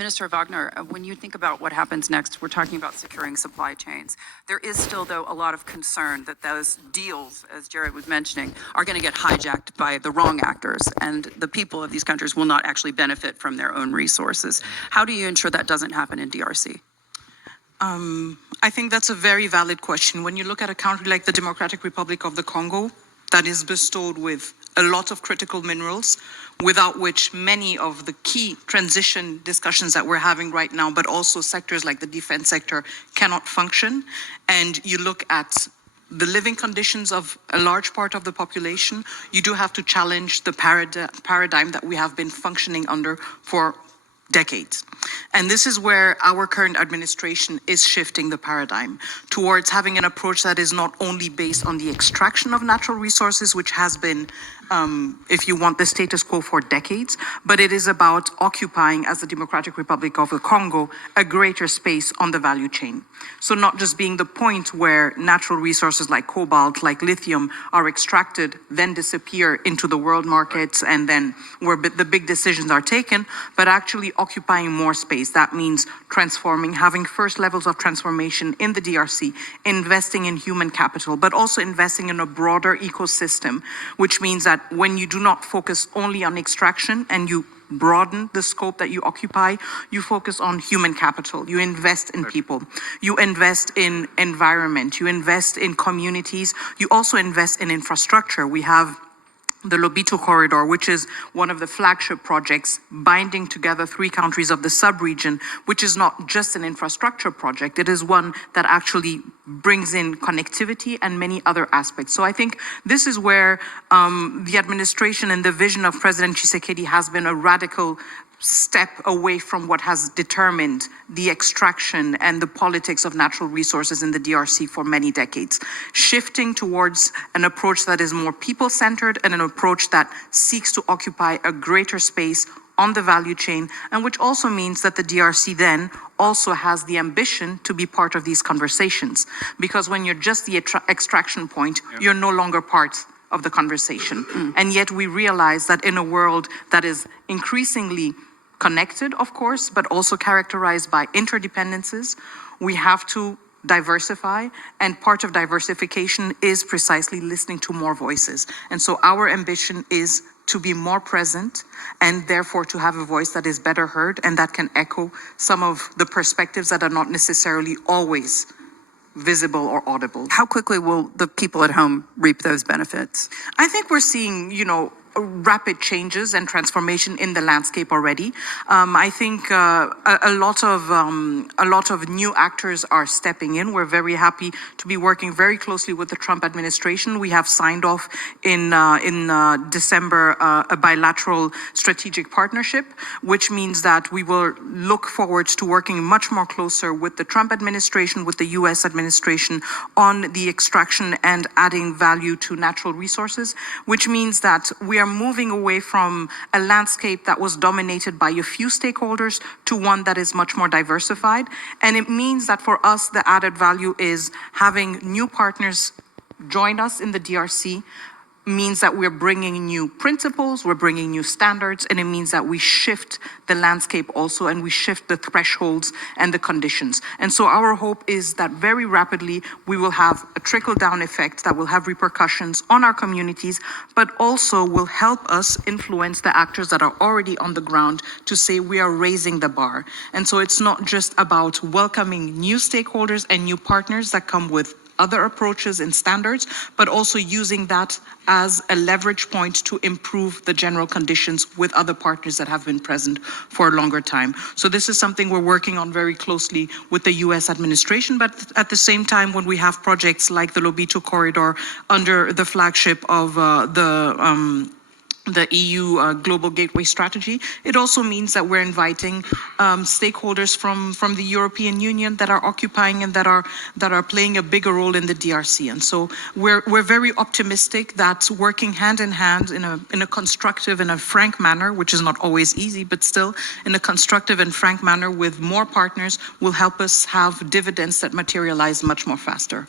Minister Wagner, when you think about what happens next, we're talking about securing supply chains. There is still, though, a lot of concern that those deals, as Jared was mentioning, are going to get hijacked by the wrong actors, and the people of these countries will not actually benefit from their own resources. How do you ensure that doesn't happen in DRC? I think that's a very valid question. When you look at a country like the Democratic Republic of the Congo, that is bestowed with a lot of critical minerals, without which many of the key transition discussions that we're having right now, but also sectors like the defense sector, cannot function. And you look at the living conditions of a large part of the population, you do have to challenge the paradigm that we have been functioning under for decades. And this is where our current administration is shifting the paradigm towards having an approach that is not only based on the extraction of natural resources, which has been, if you want, the status quo for decades, but it is about occupying, as the Democratic Republic of the Congo, a greater space on the value chain. So not just being the point where natural resources like cobalt, like lithium are extracted, then disappear into the world markets, and then where the big decisions are taken, but actually occupying more space. That means transforming, having first levels of transformation in the DRC, investing in human capital, but also investing in a broader ecosystem, which means that when you do not focus only on extraction and you broaden the scope that you occupy, you focus on human capital, you invest in people, you invest in environment, you invest in communities, you also invest in infrastructure. We have the Lobito Corridor, which is one of the flagship projects binding together 3 countries of the sub-region, which is not just an infrastructure project, it is one that actually brings in connectivity and many other aspects. So I think this is where the administration and the vision of President Tshisekedi has been a radical step away from what has determined the extraction and the politics of natural resources in the DRC for many decades, shifting towards an approach that is more people-centered and an approach that seeks to occupy a greater space on the value chain, and which also means that the DRC then also has the ambition to be part of these conversations. Because when you're just the extraction point, you're no longer part of the conversation. And yet we realize that in a world that is increasingly connected, of course, but also characterized by interdependencies, we have to diversify, and part of diversification is precisely listening to more voices. And so our ambition is to be more present and therefore to have a voice that is better heard and that can echo some of the perspectives that are not necessarily always visible or audible. How quickly will the people at home reap those benefits? I think we're seeing, rapid changes and transformation in the landscape already. I think a lot of new actors are stepping in. We're very happy to be working very closely with the Trump administration. We have signed off in December a bilateral strategic partnership, which means that we will look forward to working much more closer with the Trump administration, with the US administration on the extraction and adding value to natural resources, which means that we are moving away from a landscape that was dominated by a few stakeholders to one that is much more diversified. And it means that for us, the added value is having new partners join us in the DRC, means that we're bringing new principles, we're bringing new standards, and it means that we shift the landscape also, and we shift the thresholds and the conditions. And so our hope is that very rapidly we will have a trickle-down effect that will have repercussions on our communities, but also will help us influence the actors that are already on the ground to say we are raising the bar. And so it's not just about welcoming new stakeholders and new partners that come with other approaches and standards, but also using that as a leverage point to improve the general conditions with other partners that have been present for a longer time. So this is something we're working on very closely with the US administration, but at the same time, when we have projects like the Lobito Corridor under the flagship of the EU Global Gateway Strategy, it also means that we're inviting stakeholders from the European Union that are occupying and that are playing a bigger role in the DRC. And so we're very optimistic that working hand in hand in a constructive and a frank manner, which is not always easy, but still in a constructive and frank manner with more partners, will help us have dividends that materialize much more faster.